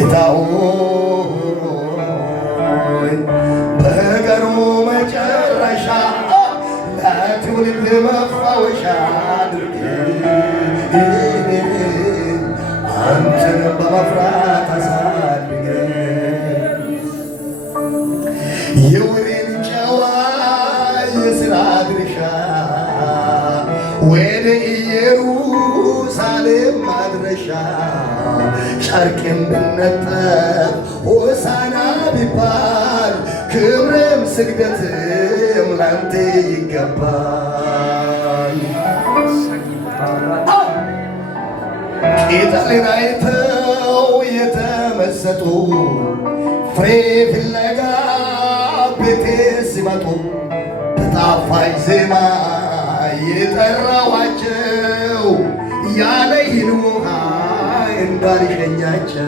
ጌታ ሆይ በቀኑ መጨረሻ ለትውልድ መፋወሻ አድርገኝ አንተን በመፍራት አሳድገኝ የወሬን ጨዋ የሥራ ድርሻ ወደ ኢየሩሳሌም ማድረሻ ጨርቄም ብነጠፍ ሆሳና ቢባል ክብርም ስግደትም ላንተ ይገባል። ጌታን አይተው የተመሰጡ ፍሬ ፍለጋ ቤቴ ሲመጡ በጣፋጭ ዜማ የጠራኋቸው ያለ ይልሙሃ እንዳልሸኛቸው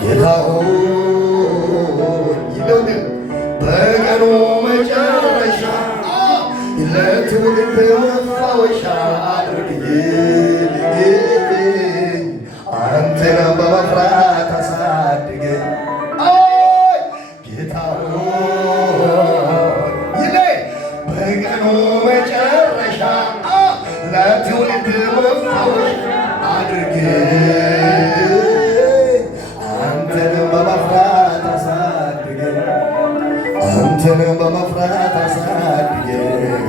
ጌታ ሆይ ይለውል በቀኑ መጨረሻ ለትውልድ መፋወሻ አድርገኝ አንተን በመፍራት አሳድገኝ ጌታ ሆይ በቀኑ መጨረሻ ለትውልድ መፋወሻ አድርገኝ አንተን በመፍራት አሳድገኝ አንተን በመፍራት አሳድገኝ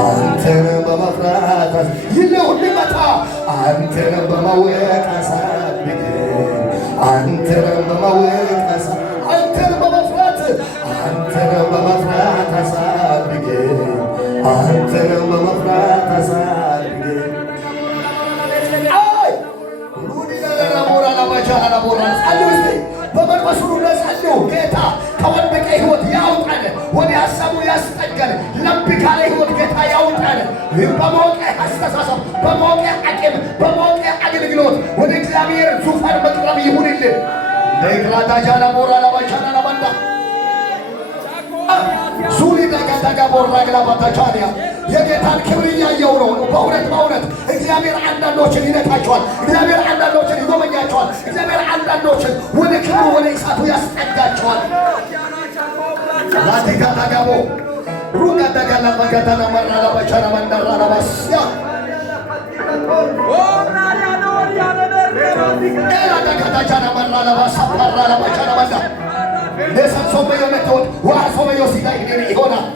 አንተን በመፍራት ይለው ልመጣ አንተን በማወቅ አሳድገኝ አንተን በማወቅ አንተን በመፍራት አሳድገኝ አንተን በመፍራት አሳድገኝ በመንፈሱ ነጻለው ጌታ ከወደቀ ሕይወት ያውጣን፣ ወደ ሐሳቡ ያስጠጋን፣ ለብ ካለ ሕይወት ጌታ ያውጣን። በሞቀ አስተሳሰብ፣ በሞቀ አቅም፣ በሞቀ አገልግሎት ወደ እግዚአብሔር ዙፋን መቅረብ ይሁንልን። ለይክራታ ጃላ ቦራ ለባቻና ለባንዳ ሱሊ ደጋ ቦራ ግላባታቻንያ የጌታን ክብር እያየው ነው። በእውነት እግዚአብሔር አንዳንዶችን ይነካቸዋል። እግዚአብሔር አንዳንዶችን ይጎበኛቸዋል። እግዚአብሔር አንዳንዶችን ወደ ክብሩ ወደ እሳቱ ያስጠጋቸዋል። ላቴጋታጋቦ ሩጋ ደጋላ በገታና መራ ለባቻና መንደራ ለባስያ ኤላ ደጋታቻና መራ ለባሳ ፓራ ለባቻና መንዳ ለሰብሶበ የመተወት ዋሶበ ዮሲዳ ይሆናል።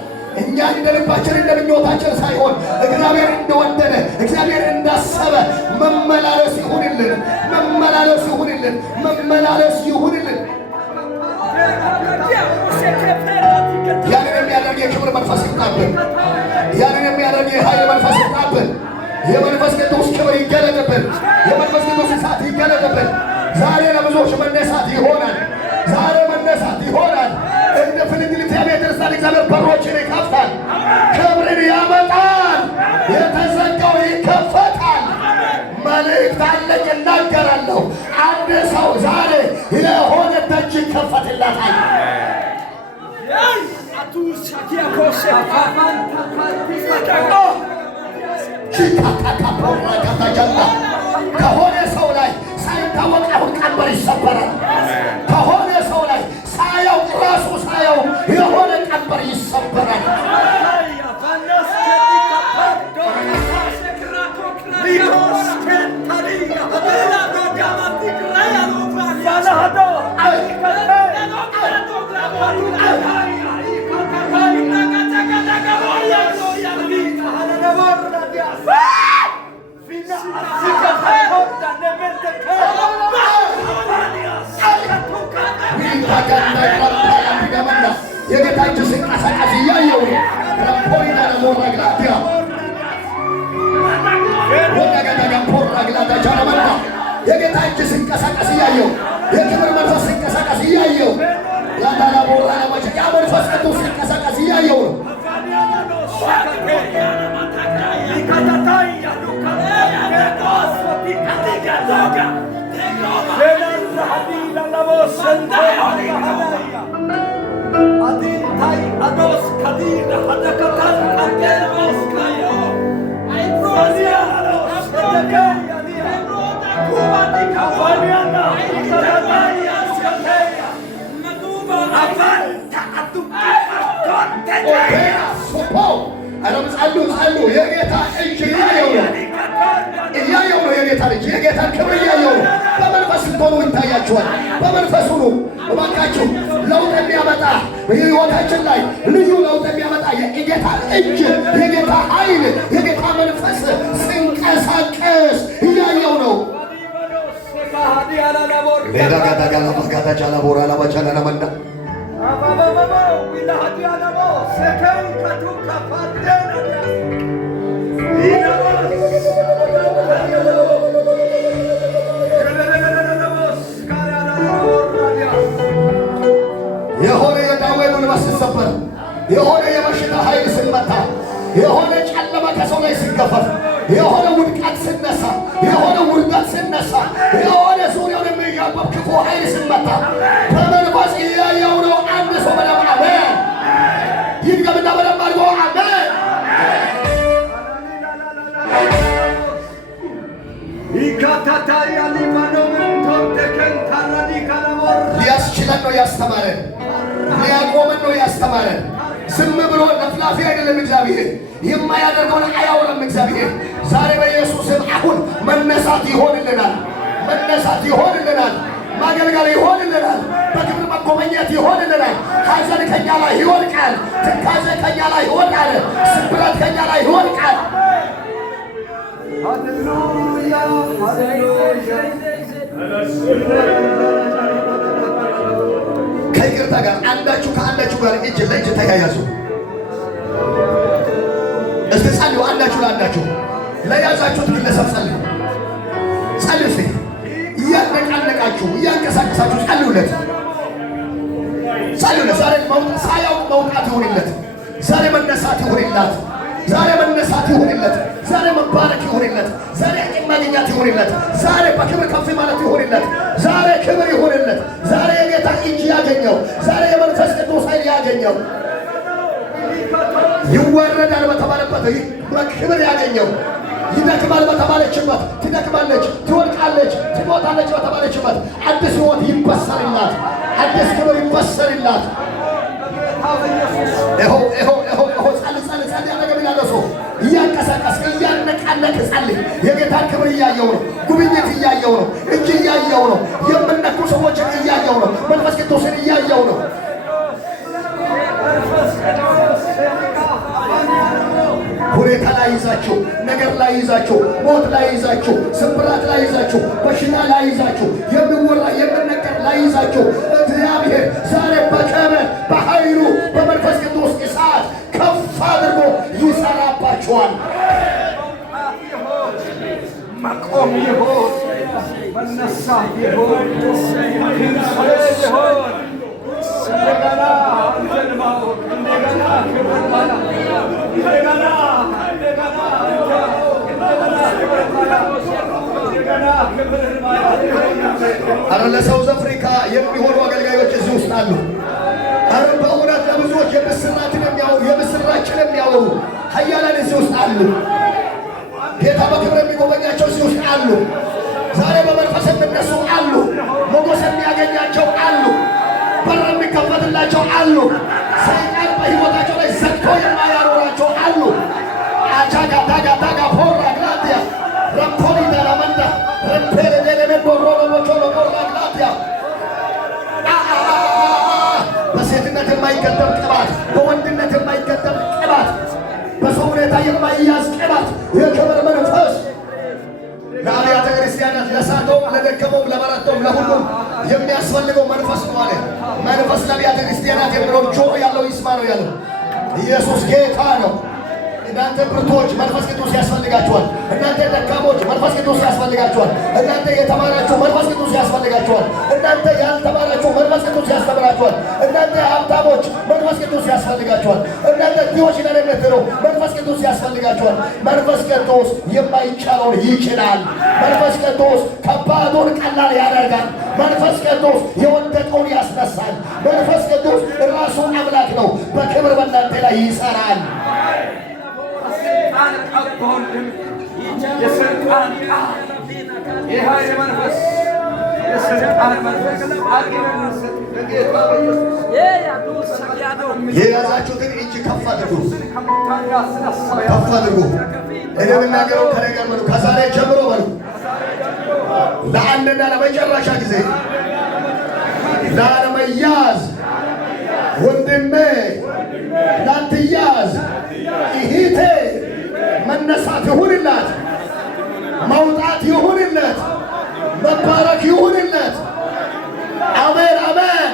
እኛ እንደ ልባችን እንደ ምኞታችን ሳይሆን እግዚአብሔር እንደወደደ እግዚአብሔር እንዳሰበ መመላለስ ይሁንልን፣ መመላለስ ይሁንልን፣ መመላለስ ይሁንልን። ያንን የሚያደርግ የክብር መንፈስ ይምጣብን። ያንን የሚያደርግ የኃይል መንፈስ ይምጣብን። የመንፈስ ቅዱስ ክብር ይገለጥብን። የመንፈስ ቅዱስ እሳት ይገለጥብን። ዛሬ ለብዙዎች መነሳት ይሆናል። ዛሬ መነሳት ይሆናል። እንደ ፍልግልት ቤተክርስቲያን እግዚአብሔር በሮችን ይከፍታል፣ ክብርን ያመጣል፣ የተዘጋው ይከፈታል። መልእክት አለኝ እናገራለሁ። አንድ ሰው ዛሬ የሆነ ደጅ ይከፈትለታል። ከሆነ ሰው ላይ ሳይታወቅ አሁን ቀንበር ይሰበራል። ከሆነ ሰው ላይ ሳያውቅ ራሱ ሳያው የሆነ ቀንበር ይሰበራል። የጌታ እጅ ሲንቀሳቀስ እያየሁ ነው። ፖሪና ለሞራግላዲያ ወደገደገፖራግላዳቻለመና የጌታ እጅ ሲንቀሳቀስ እያየሁ፣ የክብር መንፈስ ሲንቀሳቀስ እያየሁ፣ ላዳላ ቦራ ለማቸ ያ መንፈስ ቅዱስ ሲንቀሳቀስ እያየሁ ነው። Ados kadira hadakatan angel moskayo ay prosia ados kadakaya ni ay prota kubati kawaniana ጸሉ የጌታ እጅ እያየው ነው። የጌታ ልጅ የጌታን ክብር እያየው ነው። በመንፈስ ስትሆኑ ይታያችኋል። በመንፈስ ሁኑ እባካችሁ። ለውጥ የሚያመጣ በሕይወታችን ላይ ልዩ ለውጥ የሚያመጣ የጌታ እጅ፣ የጌታ ኃይል፣ የጌታ መንፈስ ሲንቀሳቀስ እያየው ነው። ሌላ ጋዳጋላ ማጋዳ ቻላ ቦራ ላባቻላ ለመንዳ የሆነ የዳዌ ጉልበት ሲሰበር፣ የሆነ የበሽታ ኃይል ሲመታ፣ የሆነ ጨለማ ከሰው ላይ ሲገፈፍ፣ የሆነ ውድቀት ሲነሳ፣ የሆነ ውድቀት ሲነሳ፣ የሆነ ዙሪያውን የሚያባብ ክፉ ኃይል ሲመታ በመንፈስ እያየው ነው። አንድ ሰው በደም አሜን ይድገምና በደም አድርጎ አሜን። ሊያስችለን ነው ያስተማረን፣ ሊያቆመን ነው ያስተማረን። ዝም ብሎ ለፍላፊ አይደለም እግዚአብሔር፣ የማያደርገውን አያወራም እግዚአብሔር። ዛሬ በኢየሱስም አሁን መነሳት ይሆንልናል፣ መነሳት ይሆንልናል፣ ማገልገል ይሆንልናል፣ በክብር መጎበኘት ይሆንልናል። ሐዘን ከኛ ላይ ይወድቃል፣ ትካዜ ከኛ ላይ ይወድቃል፣ ስብራት ከኛ ላይ ይወድቃል። ሃሌሉያ ሃሌሉያ። ከይቅርታ ጋር አንዳችሁ ከአንዳችሁ ጋር እጅ ለእጅ ተያያዙ። እስቲ ጸልዩ። አንዳችሁ ለአንዳችሁ ለያዛችሁት ግለሰብ ጸልዩ፣ ጸልዩ። እስቲ እያነቃነቃችሁ እያንቀሳቀሳችሁ ጸልዩለት፣ ጸልዩለት። ዛሬ ሳያውቅ መውጣት ይሁንለት፣ ዛሬ መነሳት ይሁንላት፣ ዛሬ መነሳት ይሁንለት፣ ዛሬ መባረክ ይሁንለት፣ ዛሬ ማግኘት ይሁንለት፣ ዛሬ በክብር ከፍ ማለት ይሁንለት፣ ዛሬ ክብር ይሁንለት፣ ዛሬ የጌታ እጅ ያገኘው፣ ዛሬ የመንፈስ ቅዱስ ኃይል ያገኘው፣ ይወረዳል በተባለበት ክብር ያገኘው፣ ይደክማል በተባለችበት ትደክማለች፣ ትወድቃለች፣ ትሞታለች በተባለችበት አዲስ ሕይወት ይበሰርላት፣ አዲስ ክብር ይበሰርላት። እያንቀሳቀስክ እያነቃነቅ ጸልይ። የጌታን ክብር እያየው ነው። ጉብኝት እያየው ነው። እጅ እያየው ነው። የምነኩ ሰዎችን እያየው ነው። መንፈስ ቅዱስን እያየው ነው። ሁኔታ ላይ ይዛችሁ፣ ነገር ላይ ይዛችሁ፣ ሞት ላይ ይዛችሁ፣ ስብራት ላይ ይዛችሁ፣ በሽታ ላይ ይዛችሁ፣ የሚወራ የሚነገር ላይ ይዛችሁ እግዚአብሔር ዛሬ በክብር በኃይሉ በመንፈስ ቅዱስ እሳት ከፍ አድርጎ ይሰራባችኋል። መቆም ይሆን፣ መነሳት ይሆን፣ ትንሣኤ ይሆን፣ እንደገና አንተን ማወቅ፣ እንደገና ክብር ማለት፣ እንደገና አረ ለሳውዝ አፍሪካ የሚሆኑ አገልጋዮች እዚህ ውስጥ አሉ። አረ በእውነት ለብዙዎች የምስራችን የሚያወሩ ኃያላን እዚህ ውስጥ አሉ። ጌታ በክብር የሚጎበኛቸው እዚህ ውስጥ አሉ። ዛሬ በመንፈስ የሚነሱ አሉ። ሞገስ የሚያገኛቸው አሉ። በር የሚከፈትላቸው አሉ። ሰይጣን በሕይወታቸው ላይ ዘግቶ የማያኖራቸው አሉ። አቻጋታጋታጋ ፎራ ግላትያ ረምፖሊ ዳላመንዳ ረምፔለ ደለመዶ ሮሎሞቾሎ ፎራ ግላትያ በሴትነት የማይገደብ ቅባት፣ በወንድነት የማይገደብ ቅባት፣ በሰው ሁኔታ የማይያዝ ቅባት፣ የክብር መንፈስ ለአብያተ ክርስቲያናት ለሳተውም ለደከመውም ለበረታውም ለሁሉም የሚያስፈልገው መንፈስ ነው አለ። መንፈስ ለአብያተ ክርስቲያናት የሚለው ጆሮ ያለው ይስማ ነው ያለው። ኢየሱስ ጌታ ነው። እናንተ ብርቶች መንፈስ ቅዱስ ያስፈልጋችኋል። እናንተ ደካሞች መንፈስ ቅዱስ ያስፈልጋችኋል። እናንተ የተማራችሁ መንፈስ ቅዱስ ያስፈልጋችኋል። እናንተ ያልተማራችሁ መንፈስ ቅዱስ ያስተምራችኋል። እናንተ ሀብታሞች መንፈስ ቅዱስ ያስፈልጋችኋል። እናንተ ድሆች ነን የምትሉ መንፈስ ቅዱስ ያስፈልጋችኋል። መንፈስ ቅዱስ የማይቻለውን ይችላል። መንፈስ ቅዱስ ከባዱን ቀላል ያደርጋል። መንፈስ ቅዱስ የወደቀውን ያስነሳል። መንፈስ ቅዱስ ራሱ አምላክ ነው። በክብር በእናንተ ላይ ይሰራል። የስልጣን ቃል የኃይል መንፈስ የያዛችሁትን እጅ ከፍ አድርጉ፣ ከፍ አድርጉ። እኔ የምናገረው ከኔ ጋር በሉ። ከዛሬ ጀምሮ በሉ ለአንድና ለመጨረሻ ጊዜ ላለመያዝ ወንድሜ ላትያዝ እህቴ መነሳት ይሁንላት፣ መውጣት ይሁንለት፣ መባረክ ይሁንለት። አሜን አሜን።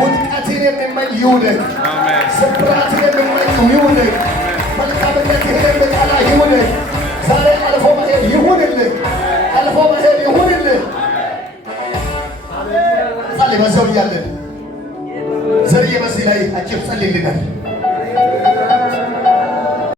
ውድቀትን የሚመኝ ይውደቅ፣ ስብራትን የሚመኝ ይውደቅ፣ መልካምነትን የሚጠላ ይውደቅ። ዛሬ አልፎ መሄድ ይሁንልህ፣ አልፎ መሄድ ይሁንልህ። ጸልይ በዛው እያለን ዘርዬ በዚህ ላይ አጭር ጸልይልናል።